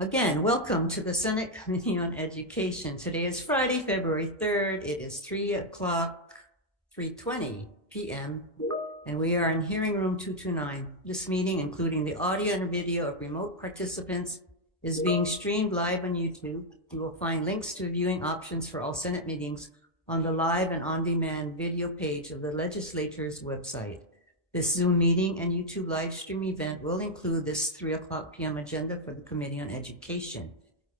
Again, welcome to the Senate Committee on Education. Today is Friday, February 3rd. It is 3:20 p.m. and we are in hearing room 229. This meeting, including the audio and video of remote participants, is being streamed live on YouTube. You will find links to viewing options for all Senate meetings on the live and on-demand video page of the legislature's website. This Zoom meeting and YouTube live stream event will include this 3:00 p.m. agenda for the Committee on Education.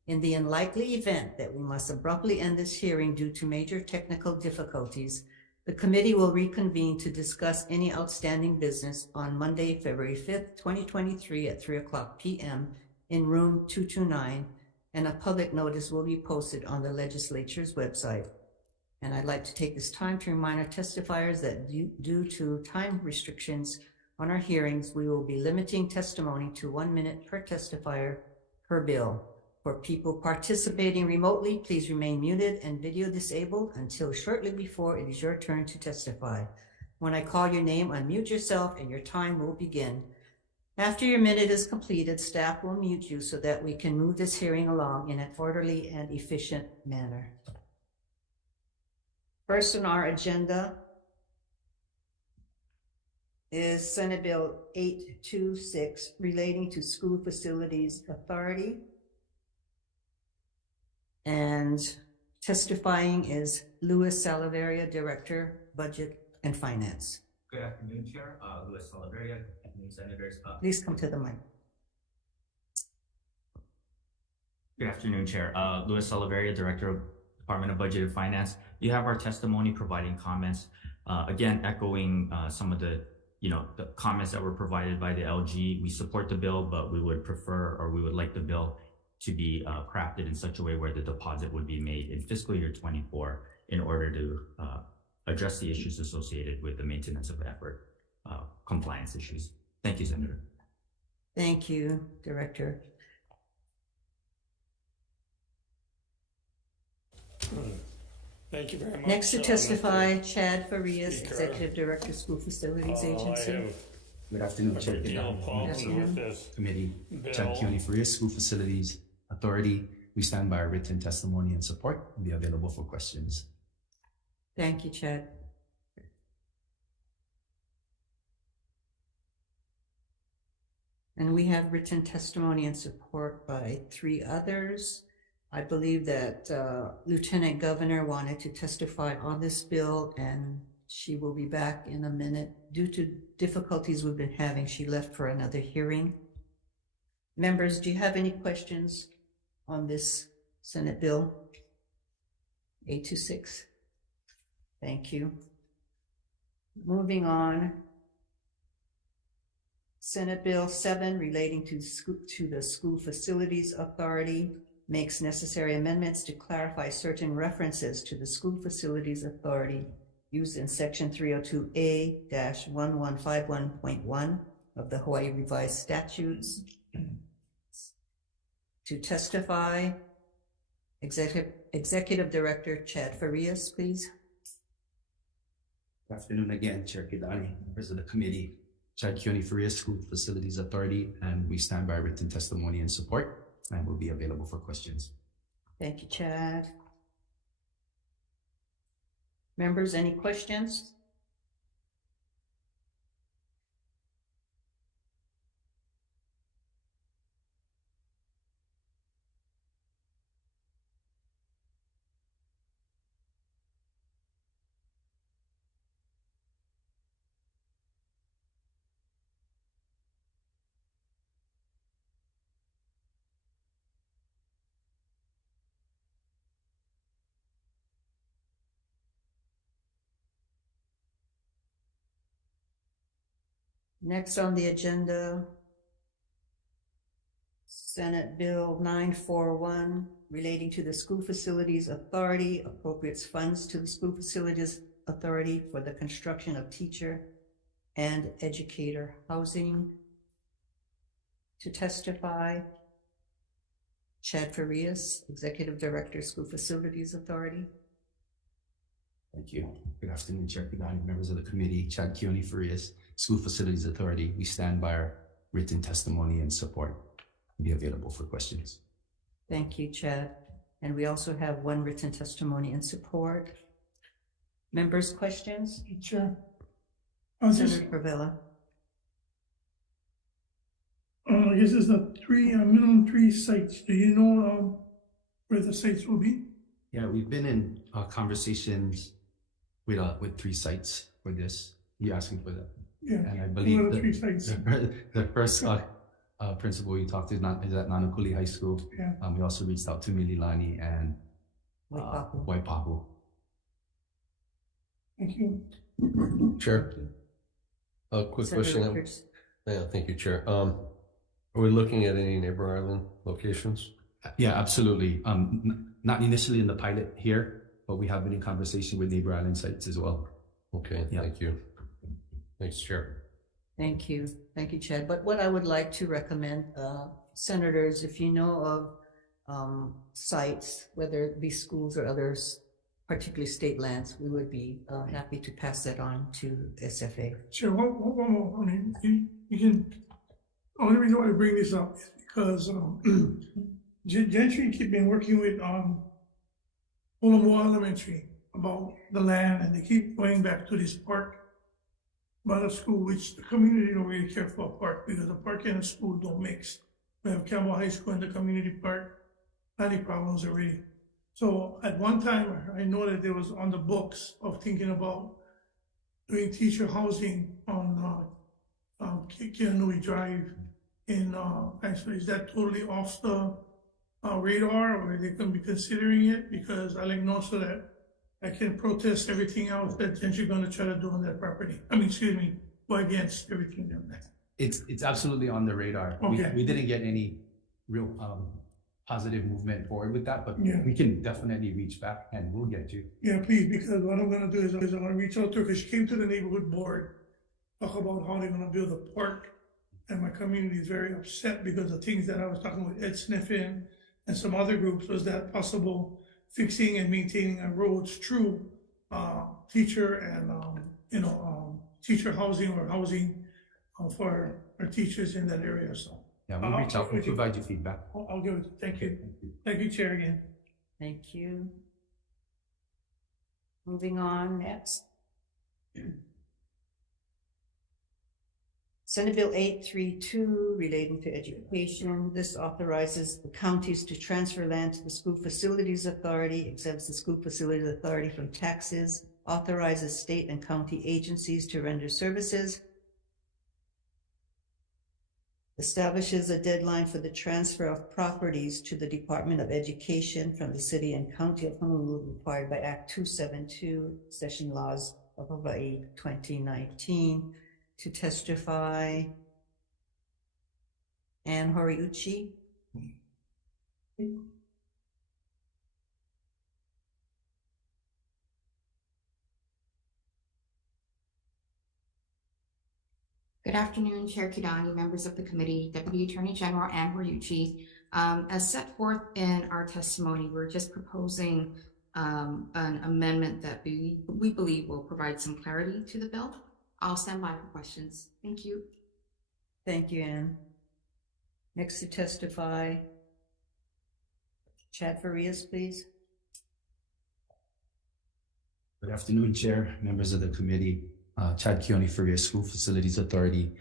In the unlikely event that we must abruptly end this hearing due to major technical difficulties, the committee will reconvene to discuss any outstanding business on Monday, February 5th, 2023 at 3:00 p.m. in room 229, and a public notice will be posted on the legislature's website. And I'd like to take this time to remind our testifiers that due to time restrictions on our hearings, we will be limiting testimony to 1 minute per testifier per bill. For people participating remotely, please remain muted and video disabled until shortly before it is your turn to testify. When I call your name, unmute yourself and your time will begin. After your minute is completed, staff will mute you so that we can move this hearing along in an orderly and efficient manner. First on our agenda is Senate Bill 826 relating to School Facilities Authority. And testifying is Louis Salaveria, Director, Budget and Finance. Good afternoon, Chair. Louis Salaveria, afternoon, Senators. Please come to the mic. Good afternoon, Chair. Louis Salaveria, Director of Department of Budget and Finance. You have our testimony providing comments. Again, echoing some of the comments that were provided by the LG. We support the bill, but we would prefer, or we would like the bill to be crafted in such a way where the deposit would be made in fiscal year 24 in order to address the issues associated with the maintenance of effort compliance issues. Thank you, Senator. Thank you, Director. Thank you very much. Next to testify, Chad Farias, Executive Director, School Facilities Agency. Good afternoon, Chair. Committee, Chad Farias, School Facilities Authority. We stand by our written testimony and support and be available for questions. Thank you, Chad. And we have written testimony and support by 3 others. I believe that Lieutenant Governor wanted to testify on this bill, and she will be back in a minute. Due to difficulties we've been having, she left for another hearing. Members, do you have any questions on this Senate Bill 826? Thank you. Moving on. Senate Bill 7 relating to the School Facilities Authority makes necessary amendments to clarify certain references to the School Facilities Authority used in Section 302A-1151.1 of the Hawaii Revised Statutes. To testify, Executive Director Chad Farias, please. Good afternoon again, Chair Kidani, members of the committee. Chad Farias, School Facilities Authority, and we stand by written testimony and support and will be available for questions. Thank you, Chad. Members, any questions? Next on the agenda, Senate Bill 941 relating to the School Facilities Authority appropriates funds to the School Facilities Authority for the construction of teacher and educator housing. To testify, Chad Farias, Executive Director, School Facilities Authority. Thank you. Good afternoon, Chair Kidani, members of the committee. Chad Farias, School Facilities Authority. We stand by our written testimony and support and be available for questions. Thank you, Chad. And we also have one written testimony in support. Members' questions? Chair. Senator Favela. I guess there's a minimum 3 sites. Do you know where the sites will be? Yeah, we've been in conversations with 3 sites for this. You're asking for that? Yeah. And I What believe are the 3 sites? the first principal we talked to is at Nanakuli High School. Yeah. We also reached out to Mililani and Waipahu. Thank you. Chair, a quick Senator question. Richards. Yeah, thank you, Chair. Are we looking at any neighbor island locations? Yeah, absolutely. Not initially in the pilot here, but we have been in conversation with neighbor island sites as well. Okay, Yeah. thank you. Thanks, Chair. Thank you. Thank you, Chad. But what I would like to recommend, senators, if you know of sites, whether it be schools or others, particularly state lands, we would be happy to pass that on to SFA. Chair, one more. I mean, you can. The only reason why I bring this up is because Gentry keep been working with Olamoa Elementary about the land, and they keep going back to this park by the school, which the community don't really care for a park because the park and the school don't mix. We have Campbell High School and the community park, plenty problems already. So at one time, I know that there was on the books of thinking about doing teacher housing on Kianui Drive in actually, is that totally off the radar, or they can be considering it? Because I like know so that I can protest everything else that Gentry gonna try to do on that property. I mean, excuse me, go against everything down there. It's absolutely on the radar. Okay. We didn't get any real positive movement forward with that, but Yeah. we can definitely reach back and we'll get you. Yeah, please, because what I'm gonna do is I'm gonna reach out to her, because she came to the neighborhood board, talk about how they're gonna build a park. And my community is very upset because the things that I was talking with Ed Sniffen and some other groups was that possible fixing and maintaining our roads through teacher and, teacher housing or housing for our teachers in that area, so. Yeah, we'll reach out, we'll provide you feedback. I'll give it, thank you. Thank you. Thank you, Chair, again. Thank you. Moving on next. Senate Bill 832 relating to education. This authorizes the counties to transfer land to the School Facilities Authority, exempts the School Facilities Authority from taxes, authorizes state and county agencies to render services, establishes a deadline for the transfer of properties to the Department of Education from the City and County of Honolulu required by Act 272, Session Laws of Hawaii 2019. To testify, Ann Horiuchi. Good afternoon, Chair Kidani, members of the committee, Deputy Attorney General Ann Horiuchi. As set forth in our testimony, we're just proposing an amendment that we believe will provide some clarity to the bill. I'll stand by for questions. Thank you. Thank you, Ann. Next to testify, Chad Farias, please. Good afternoon, Chair, members of the committee. Chad Keone Farias, School Facilities Authority.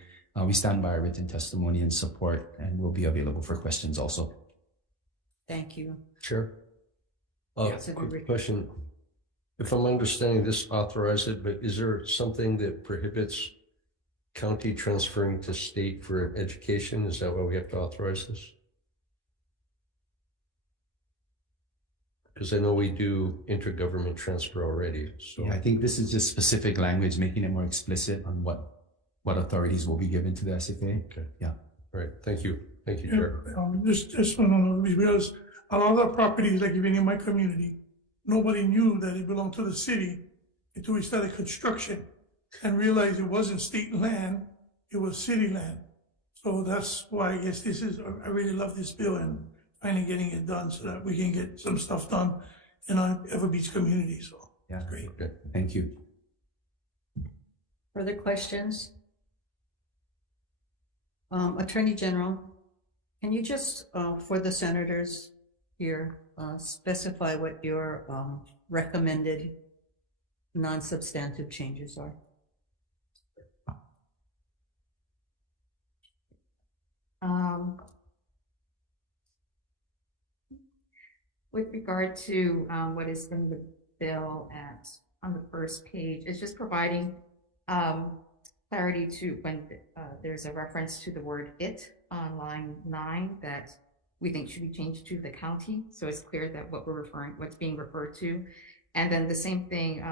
We stand by our written testimony and support, and we'll be available for questions also. Thank you. Chair? Yes. Quick question. If I'm understanding this authorized it, but is there something that prohibits county transferring to state for education? Is that why we have to authorize this? Because I know we do intergovernment transfer already, so. Yeah, I think this is just specific language, making it more explicit on what authorities will be given to the SFA. Okay. Yeah. All right, thank you. Thank you, Chair. Just one on because a lot of the properties, like even in my community, nobody knew that it belonged to the city until we started construction and realized it wasn't state land, it was city land. So that's why I guess this is, I really love this bill and finally getting it done so that we can get some stuff done in our Ever Beach community, so Yeah, great. Okay. thank you. Further questions? Attorney General, can you just, for the senators, here, specify what your recommended non-substantive changes are. With regard to what is in the bill on the first page, it's just providing clarity to when there's a reference to the word "it" on line 9 that we think should be changed to the county, so it's clear that what's being referred to. And then the same thing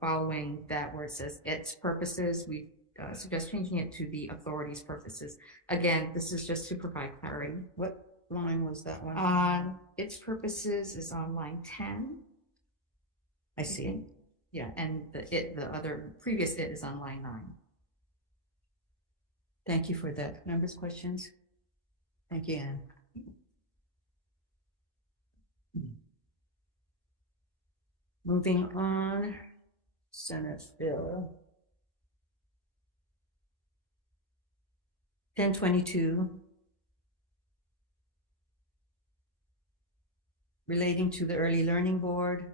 following that where it says "its purposes," we suggest changing it to the authority's purposes. Again, this is just to provide clarity. What line was that one? Its purposes is on line 10. I see it. Yeah, and the other previous "it" is on line 9. Thank you for that. Members' questions? Thank you, Anne. Moving on, Senate Bill 1022, relating to the Early Learning Board,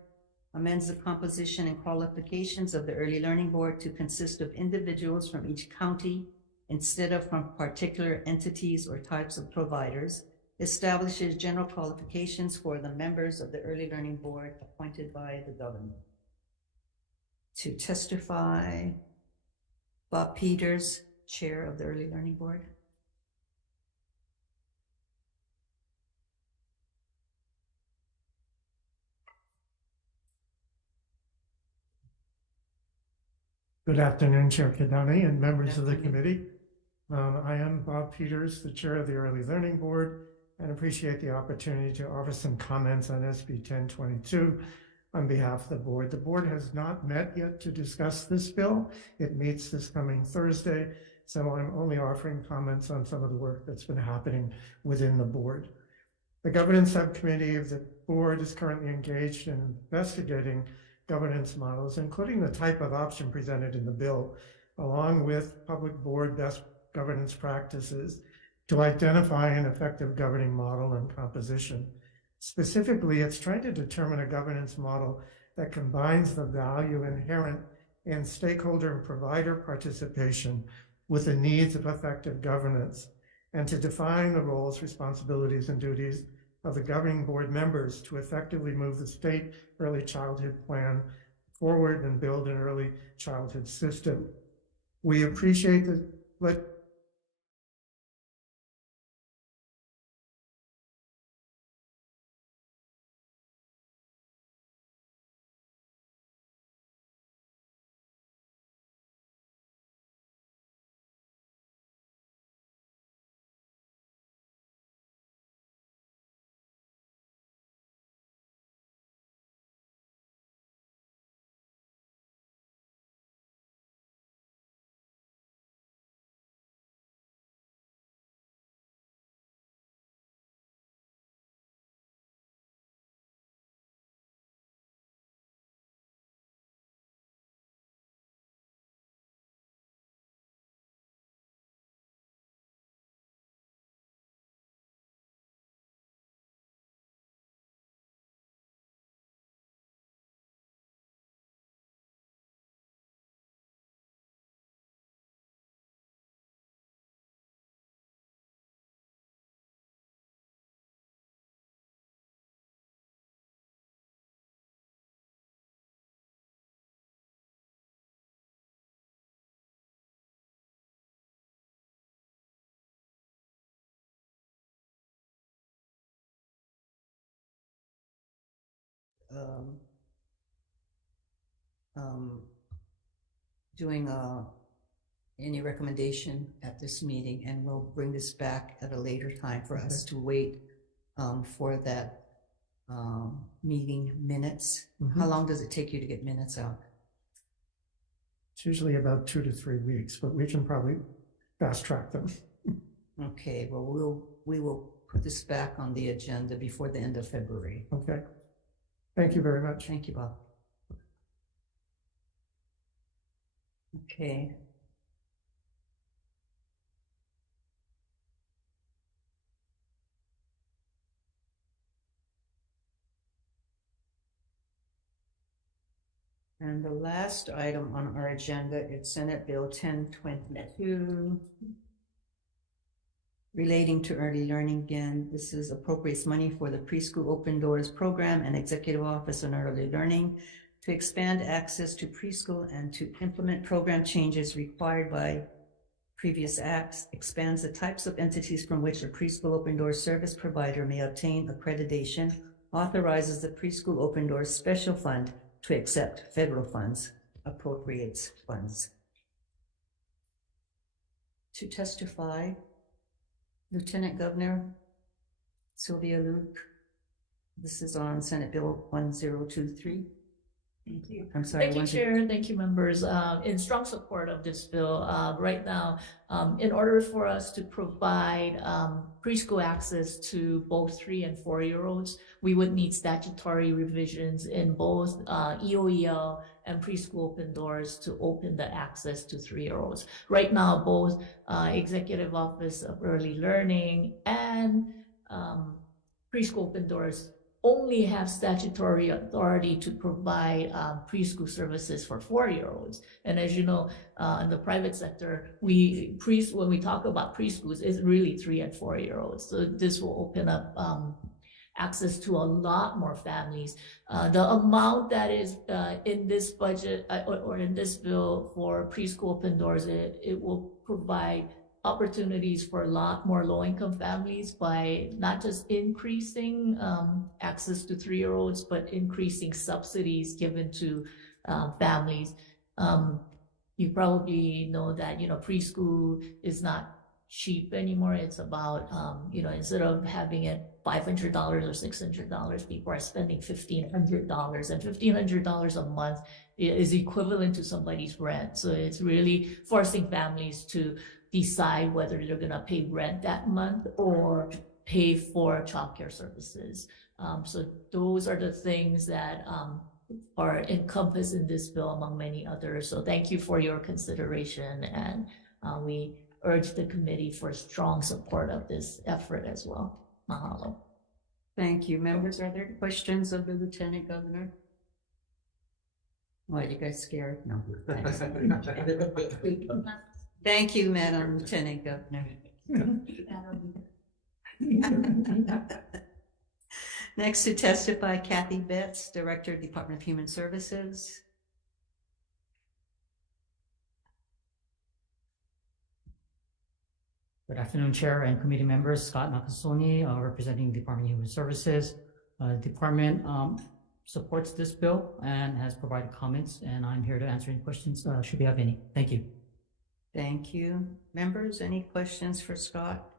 amends the composition and qualifications of the Early Learning Board to consist of individuals from each county instead of from particular entities or types of providers, establishes general qualifications for the members of the Early Learning Board appointed by the governor. To testify, Bob Peters, Chair of the Early Learning Board. Good afternoon, Chair Kidani and members of the committee. I am Bob Peters, the Chair of the Early Learning Board, and appreciate the opportunity to offer some comments on SB 1022 on behalf of the board. The board has not met yet to discuss this bill. It meets this coming Thursday, so I'm only offering comments on some of the work that's been happening within the board. The governance subcommittee of the board is currently engaged in investigating governance models, including the type of option presented in the bill, along with public board best governance practices to identify an effective governing model and composition. Specifically, it's trying to determine a governance model that combines the value inherent in stakeholder and provider participation with the needs of effective governance, and to define the roles, responsibilities, and duties of the governing board members to effectively move the state early childhood plan forward and build an early childhood system. We appreciate the doing any recommendation at this meeting, and we'll bring this back at a later time for us to wait for that meeting minutes. How long does it take you to get minutes out? It's usually about 2 to 3 weeks, but we can probably fast track them. Okay, well, we will put this back on the agenda before the end of February. Okay. Thank you very much. Thank you, Bob. Okay. And the last item on our agenda is Senate Bill 1022, relating to early learning. Again, this is appropriates money for the Preschool Open Doors Program and Executive Office on Early Learning to expand access to preschool and to implement program changes required by previous acts, expands the types of entities from which a preschool open doors service provider may obtain accreditation, authorizes the Preschool Open Doors Special Fund to accept federal funds, appropriates funds. To testify, Lieutenant Governor Sylvia Luke. This is on Senate Bill 1023. Thank you. I'm sorry. Thank you, Chair. Thank you, members. In strong support of this bill, right now, in order for us to provide preschool access to both 3 and 4-year-olds, we would need statutory revisions in both EOEL and Preschool Open Doors to open the access to 3-year-olds. Right now, both Executive Office of Early Learning and Preschool Open Doors only have statutory authority to provide preschool services for 4-year-olds. And as you know, in the private sector, when we talk about preschools, it's really 3 and 4-year-olds. So this will open up access to a lot more families. The amount that is in this budget or in this bill for Preschool Open Doors, it will provide opportunities for a lot more low-income families by not just increasing access to 3-year-olds, but increasing subsidies given to families. You probably know that, preschool is not cheap anymore. It's about, instead of having it $500 or $600, people are spending $1,500, and $1,500 a month is equivalent to somebody's rent. So it's really forcing families to decide whether they're going to pay rent that month or pay for childcare services. So those are the things that are encompassed in this bill, among many others. So thank you for your consideration, and we urge the committee for strong support of this effort as well. Mahalo. Thank you. Members, are there questions of the Lieutenant Governor? Why, you guys scared? No. Thanks. Thank you, Madam Lieutenant Governor. Next to testify, Kathy Betts, Director, Department of Human Services. Good afternoon, Chair and committee members. Scott Nakasone, representing Department of Human Services. Department supports this bill and has provided comments, and I'm here to answer any questions should you have any. Thank you. Thank you. Members, any questions for Scott?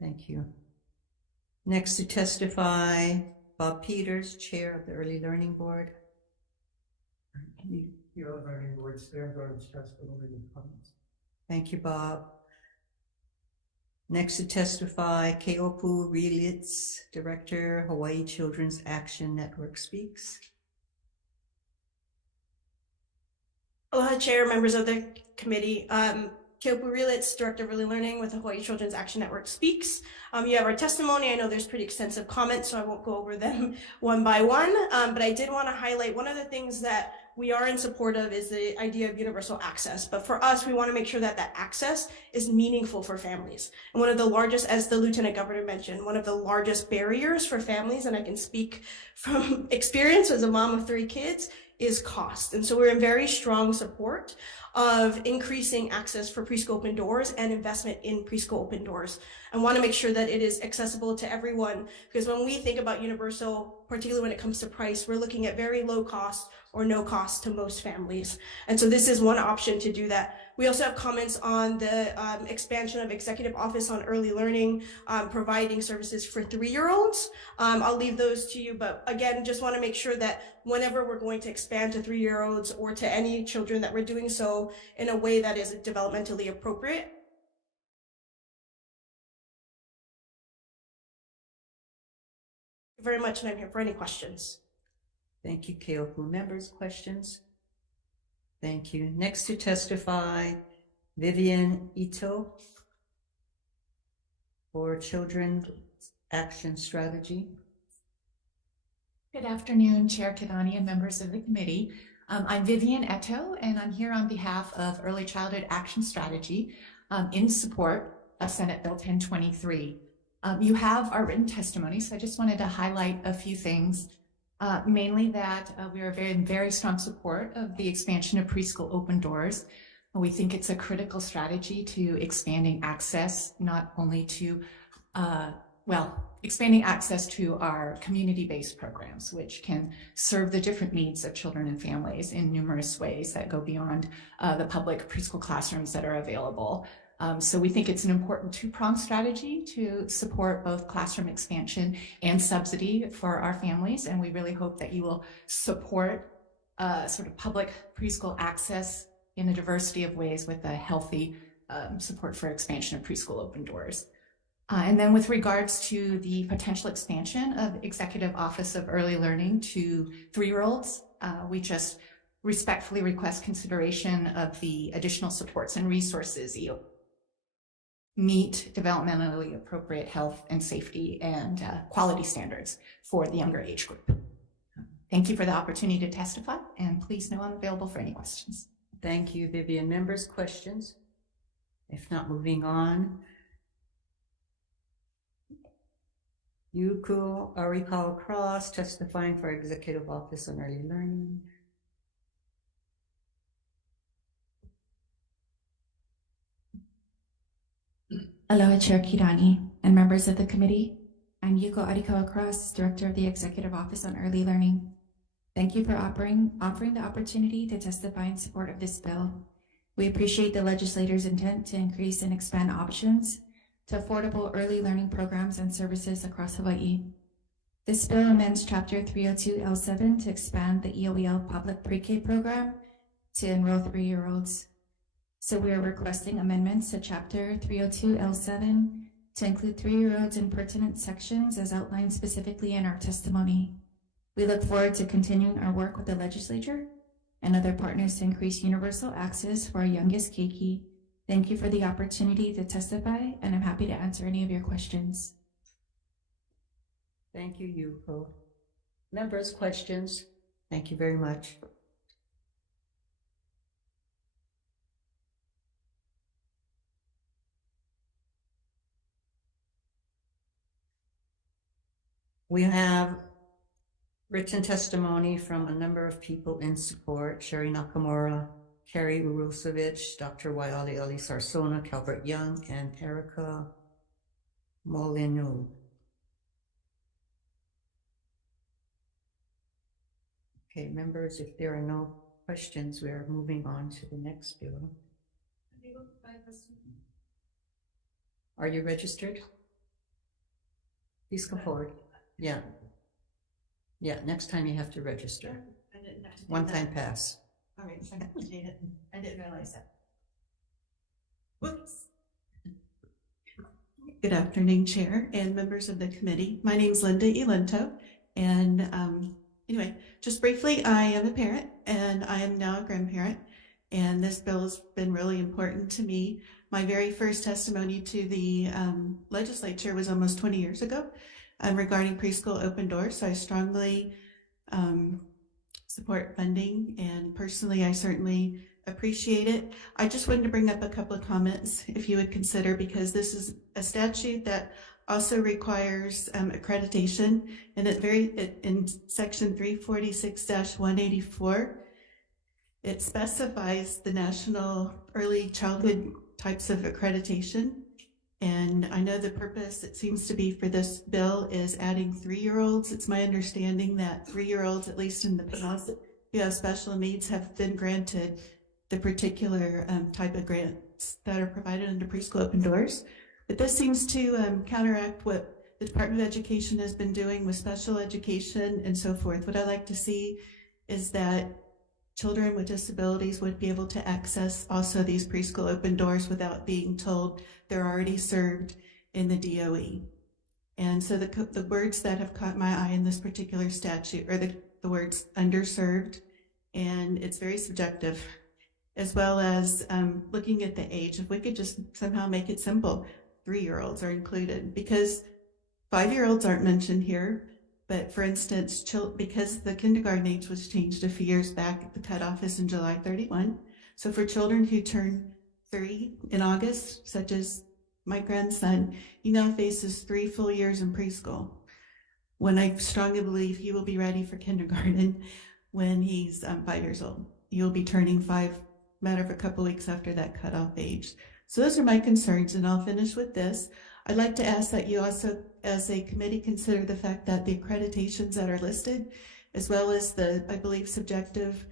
Thank you. Next to testify, Bob Peters, Chair of the Early Learning Board. Early Learning Board's there, going to discuss the related comments. Thank you, Bob. Next to testify, Keopu Relitz, Director, Hawaii Children's Action Network speaks. Aloha, Chair, members of the committee. Keopu Relitz, Director of Early Learning with the Hawaii Children's Action Network speaks. You have our testimony. I know there's pretty extensive comments, so I won't go over them one by one, but I did want to highlight one of the things that we are in support of is the idea of universal access. But for us, we want to make sure that that access is meaningful for families. And one of the largest, as the Lieutenant Governor mentioned, one of the largest barriers for families, and I can speak from experience as a mom of 3 kids, is cost. And so we're in very strong support of increasing access for Preschool Open Doors and investment in Preschool Open Doors. I want to make sure that it is accessible to everyone, because when we think about universal, particularly when it comes to price, we're looking at very low cost or no cost to most families. And so this is one option to do that. We also have comments on the expansion of Executive Office on Early Learning, providing services for 3-year-olds. I'll leave those to you, but again, just want to make sure that whenever we're going to expand to 3-year-olds or to any children, that we're doing so in a way that is developmentally appropriate. Thank you very much, and I'm here for any questions. Thank you, Keopu. Members, questions? Thank you. Next to testify, Vivian Ito for Children's Action Strategy. Good afternoon, Chair Kidani and members of the committee. I'm Vivian Eto, and I'm here on behalf of Early Childhood Action Strategy in support of Senate Bill 1023. You have our written testimony, so I just wanted to highlight a few things, mainly that we are in very strong support of the expansion of preschool open doors. We think it's a critical strategy to expanding access, not only to expanding access to our community-based programs, which can serve the different needs of children and families in numerous ways that go beyond the public preschool classrooms that are available. So we think it's an important two-pronged strategy to support both classroom expansion and subsidy for our families, and we really hope that you will support sort of public preschool access in a diversity of ways with a healthy support for expansion of preschool open doors. And then with regards to the potential expansion of Executive Office of Early Learning to 3-year-olds, we just respectfully request consideration of the additional supports and resources meet developmentally appropriate health and safety and quality standards for the younger age group. Thank you for the opportunity to testify, and please know I'm available for any questions. Thank you, Vivian. Members, questions? If not, moving on. Yuko Arikawa Cross, testifying for Executive Office on Early Learning. Aloha, Chair Kidani and members of the committee. I'm Yuko Arikawa Cross, Director of the Executive Office on Early Learning. Thank you for offering the opportunity to testify in support of this bill. We appreciate the legislator's intent to increase and expand options to affordable early learning programs and services across Hawaii. This bill amends Chapter 302 L7 to expand the EOEL public pre-K program to enroll 3-year-olds. So we are requesting amendments to Chapter 302 L7 to include 3-year-olds in pertinent sections as outlined specifically in our testimony. We look forward to continuing our work with the legislature and other partners to increase universal access for our youngest keiki. Thank you for the opportunity to testify, and I'm happy to answer any of your questions. Thank you, Yuko. Members, questions? Thank you very much. We have written testimony from a number of people in support: Sherry Nakamura, Carrie Urusovich, Dr. Waiali Ali Sarsona, Calvert Young, and Erica Molinu. Okay, members, if there are no questions, we are moving on to the next bill. Are you registered? Please come forward. Yeah. Yeah, next time you have to register. One-time pass. All right, I appreciate it. I didn't realize that. Whoops. Good afternoon, Chair and members of the committee. My name is Linda Elento, and anyway, just briefly, I am a parent, and I am now a grandparent, and this bill has been really important to me. My very first testimony to the legislature was almost 20 years ago regarding preschool open doors, so I strongly support funding, and personally I certainly appreciate it. I just wanted to bring up a couple of comments if you would consider, because this is a statute that also requires accreditation, and in section 346-184 it specifies the national early childhood types of accreditation. And I know the purpose, it seems to be, for this bill is adding 3-year-olds. It's my understanding that 3-year-olds, at least in the past, who have special needs, have been granted the particular type of grants that are provided under preschool open doors. But this seems to counteract what the Department of Education has been doing with special education and so forth. What I like to see is that children with disabilities would be able to access also these preschool open doors without being told they're already served in the DOE. And so the words that have caught my eye in this particular statute are the words underserved, and it's very subjective, as well as looking at the age. If we could just somehow make it simple, 3-year-olds are included, because 5-year-olds aren't mentioned here. But for instance, because the kindergarten age was changed a few years back, the cutoff is in July 31. So for children who turn 3 in August, such as my grandson, he now faces 3 full years in preschool, when I strongly believe he will be ready for kindergarten when he's 5 years old. He'll be turning 5, matter of a couple weeks after that cutoff age. So those are my concerns, and I'll finish with this. I'd like to ask that you also, as a committee, consider the fact that the accreditations that are listed, as well as the, I believe, subjective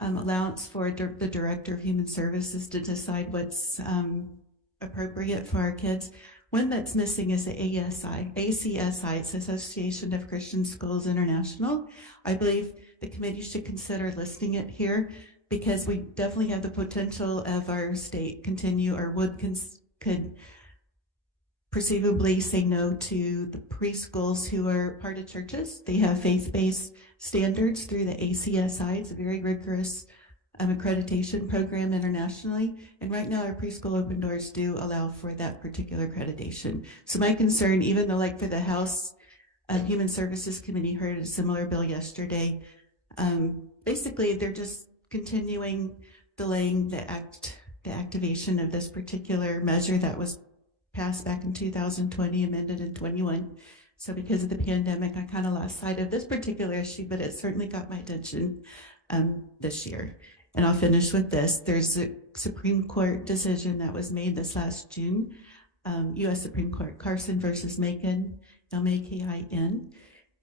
allowance for the Director of Human Services to decide what's appropriate for our kids. One that's missing is the ACSI. It's Association of Christian Schools International. I believe the committee should consider listing it here because we definitely have the potential of our state continue or could perceivably say no to the preschools who are part of churches. They have faith-based standards through the ACSI. It's a very rigorous accreditation program internationally. And right now our preschool open doors do allow for that particular accreditation. So my concern, even though like for the House Human Services Committee heard a similar bill yesterday, basically they're just continuing delaying the activation of this particular measure that was passed back in 2020, amended in 21. So because of the pandemic, I kind of lost sight of this particular issue, but it certainly got my attention this year. And I'll finish with this. There's a Supreme Court decision that was made this last June, U.S. Supreme Court, Carson versus Macon, M-A-K-I-N.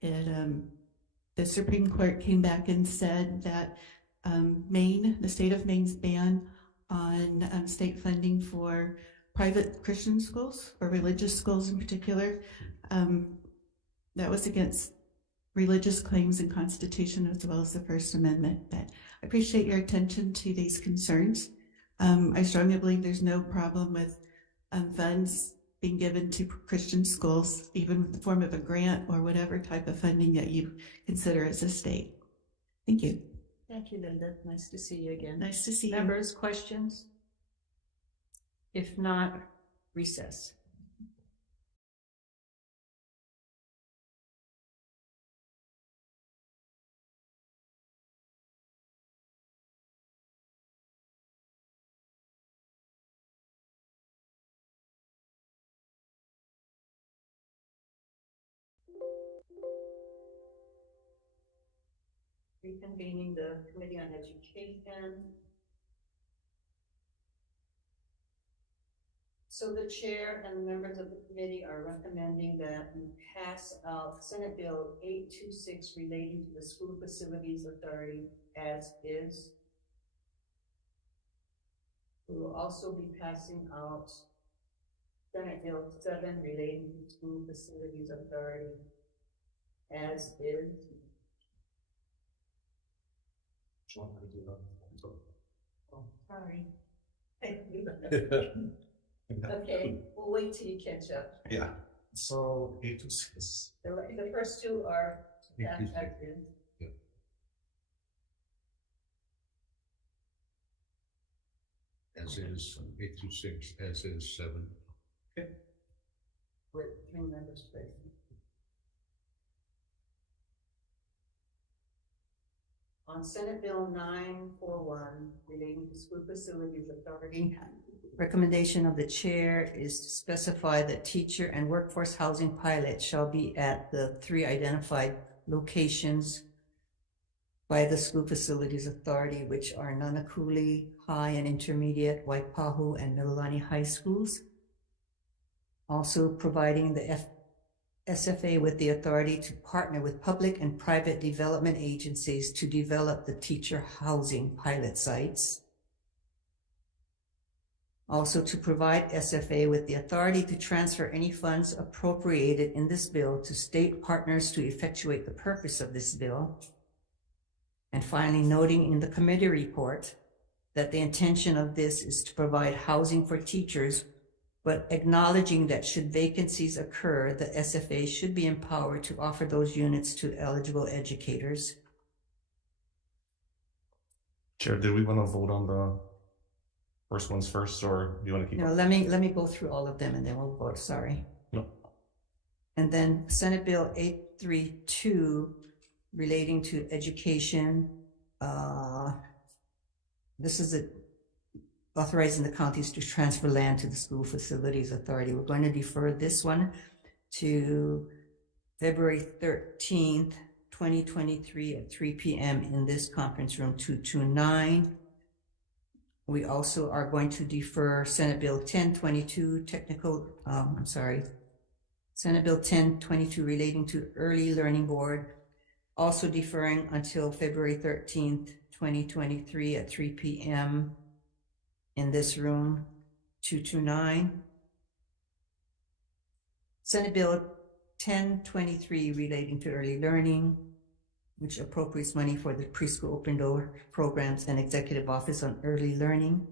The Supreme Court came back and said that Maine, the state of Maine's ban on state funding for private Christian schools or religious schools in particular, that was against religious claims and Constitution as well as the First Amendment. But I appreciate your attention to these concerns. I strongly believe there's no problem with funds being given to Christian schools, even in the form of a grant or whatever type of funding that you consider as a state. Thank you. Thank you, Linda. Nice to see you again. Nice to see you. Members, questions? If not, recess. Reconvening the Committee on Education. So the chair and members of the committee are recommending that you pass out Senate Bill 826 relating to the School Facilities Authority as is. We will also be passing out Senate Bill 7 relating to School Facilities Authority as is. Oh, sorry. Okay, we'll wait till you catch up. Yeah. So 826. The first two are active. Yeah. As is 826, as is 7. Okay. With 3 members present. On Senate Bill 941 relating to School Facilities Authority, recommendation of the chair is to specify that teacher and workforce housing pilots shall be at the 3 identified locations by the School Facilities Authority, which are Nanakuli High and Intermediate, Waipahu, and Mililani High Schools. Also providing the SFA with the authority to partner with public and private development agencies to develop the teacher housing pilot sites. Also to provide SFA with the authority to transfer any funds appropriated in this bill to state partners to effectuate the purpose of this bill. And finally, noting in the committee report that the intention of this is to provide housing for teachers, but acknowledging that should vacancies occur, the SFA should be empowered to offer those units to eligible educators. Chair, did we want to vote on the first ones first, or do you want to keep? No, let me go through all of them and then we'll vote. Sorry. No. And then Senate Bill 832 relating to education. This is authorizing the counties to transfer land to the School Facilities Authority. We're going to defer this one to February 13th, 2023 at 3 p.m. in this conference room 229. We also are going to defer Senate Bill 1022 Senate Bill 1022 relating to Early Learning Board, also deferring until February 13th, 2023 at 3 p.m. in this room 229. Senate Bill 1023 relating to early learning, which appropriates money for the preschool open door programs and executive office on early learning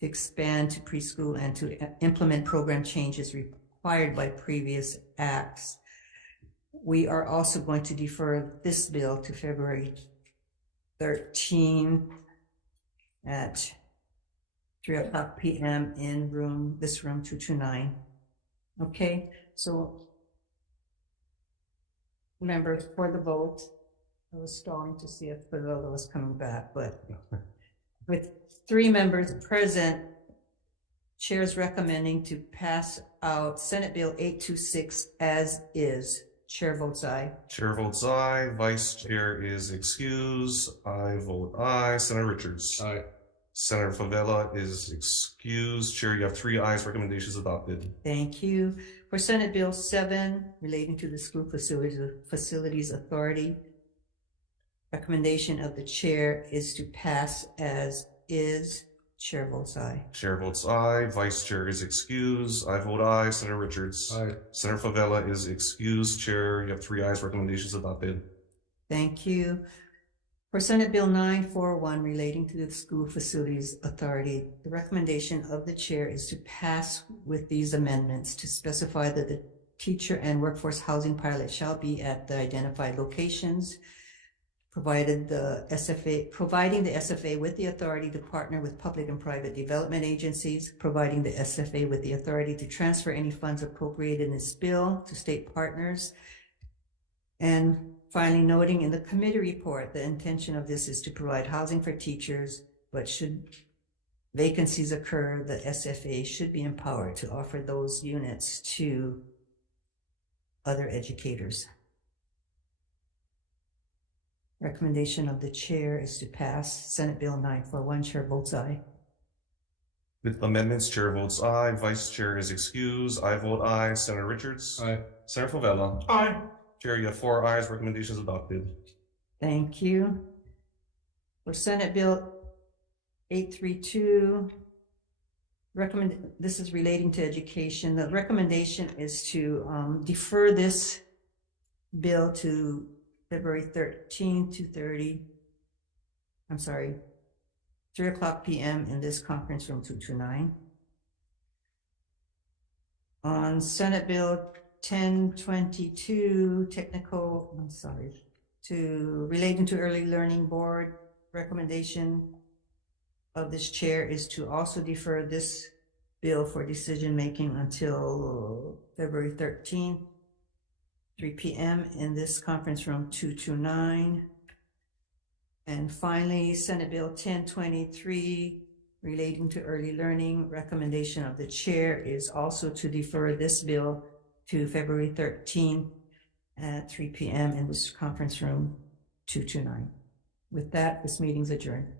to expand to preschool and to implement program changes required by previous acts. We are also going to defer this bill to February 13th at 3:00 p.m. in this room 229. Okay, so members, for the vote, I was stalling to see if Fabiola was coming back, but with 3 members present, Chair is recommending to pass out Senate Bill 826 as is. Chair votes aye. Chair votes aye. Vice Chair is excused. I vote aye. Senator Richards. Aye. Senator Favela is excused. Chair, you have 3 ayes. Recommendations adopted. Thank you. For Senate Bill 7 relating to the School Facilities Authority, recommendation of the chair is to pass as is. Chair votes aye. Chair votes aye. Vice Chair is excused. I vote aye. Senator Richards. Aye. Senator Favela is excused. Chair, you have 3 ayes. Recommendations adopted. Thank you. For Senate Bill 941 relating to the School Facilities Authority, the recommendation of the chair is to pass with these amendments to specify that the teacher and workforce housing pilot shall be at the identified locations, providing the SFA with the authority to partner with public and private development agencies, providing the SFA with the authority to transfer any funds appropriated in this bill to state partners, and finally noting in the committee report, the intention of this is to provide housing for teachers, but should vacancies occur, the SFA should be empowered to offer those units to other educators. Recommendation of the chair is to pass Senate Bill 941. Chair votes aye. With amendments, Chair votes aye. Vice Chair is excused. I vote aye. Senator Richards. Aye. Senator Favela. Aye. Chair, you have 4 ayes. Recommendations adopted. Thank you. For Senate Bill 832, this is relating to education. The recommendation is to defer this bill to February 13th, 3:00 p.m. in this conference room 229. On Senate Bill 1022, relating to early learning board, recommendation of this chair is to also defer this bill for decision making until February 13th, 3 p.m. in this conference room 229. And finally, Senate Bill 1023 relating to early learning, recommendation of the chair is also to defer this bill to February 13th at 3 p.m. in this conference room 229. With that, this meeting's adjourned.